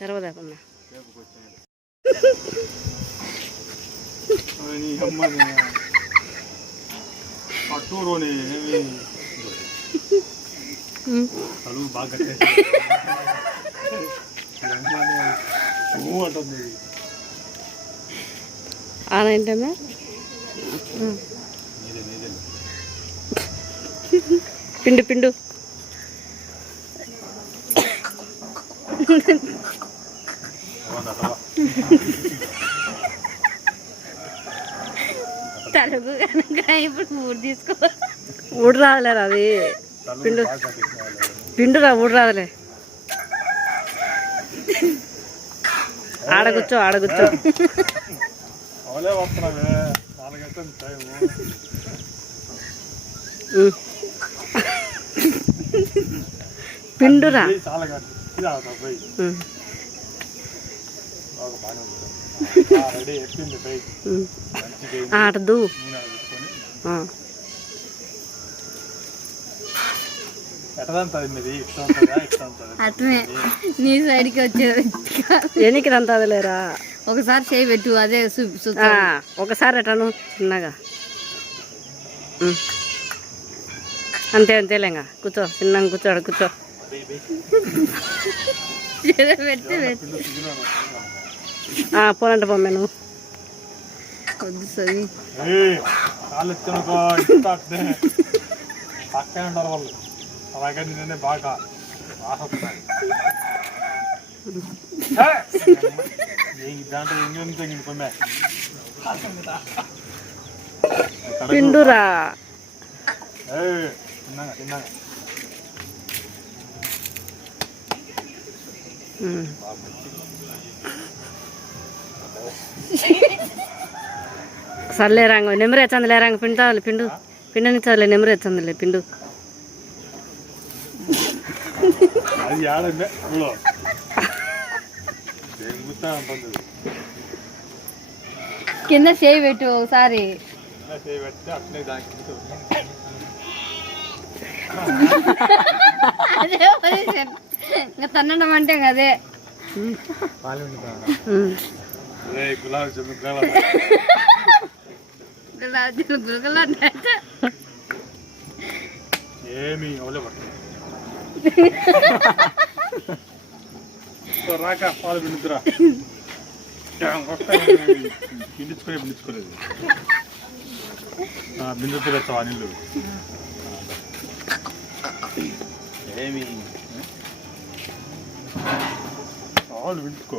సర్వదాకున్నా. నీ ఏంటన్నా? పిండు పిండు. తలుగు కనుక ఇప్పుడు ఊరు తీసుకో. ఊడు రాదులేరా అది. వాళ్ళు పిండురా ఊడు రాదులే ఆడ కూర్చో ఆడ కూర్చో అవలే వస్తున్నావే. నాలుగైతే టైము. ఉమ్. పిండురా. ఇది చాలా కాదు ఇది అవుతా పోయి ఉమ్, బాగా బాగానే ఉంటుంది రెడీ ఎత్తింది పోయి ఉమ్. మంచిగా ఆ, అటు దూ నూనె పెట్టుకొని ఆ. ఎట్టదంతా మీది? ఇష్టం ఉంటుందా ఇష్టం ఉంటుందా అట్లనే నీ సైడ్కి వచ్చేది. ఎనికి అంత అదిలేరా ఒకసారి చేయి పెట్టు అదే ఒకసారి ఎటాను చిన్నగా. అంతే అంతేలేంగా కూర్చో చిన్నగా కూర్చో. ఆడ కూర్చో పెట్టి పెట్టు. పోనంట పొమ్మే నువ్వు. వద్దు సవి పిండురా. ఏయ్ తిన్నాగా తిన్నాగా. సర్లే రంగు నెమ్మరి వచ్చందిలే రంగు పిండుతావులే పిండు. పిండని చదిలే నెమ్మరి వచ్చందిలే పిండు. కింద చేయి పెట్టు ఒకసారి. ఇంకా తన్నడం అంటే అదే. పాలు వండుతా ఉమ్. రే గులాబ్ జామున్ కావాలా గులాబీలు గులగలు అంటే ఏమి అవలే పట్టు రాక పాలు పిండుతురా పిండించుకొని పిండించుకోలేదు బిందుతో తెచ్చావా నీళ్ళు ఏమి వాళ్ళు పిండుకో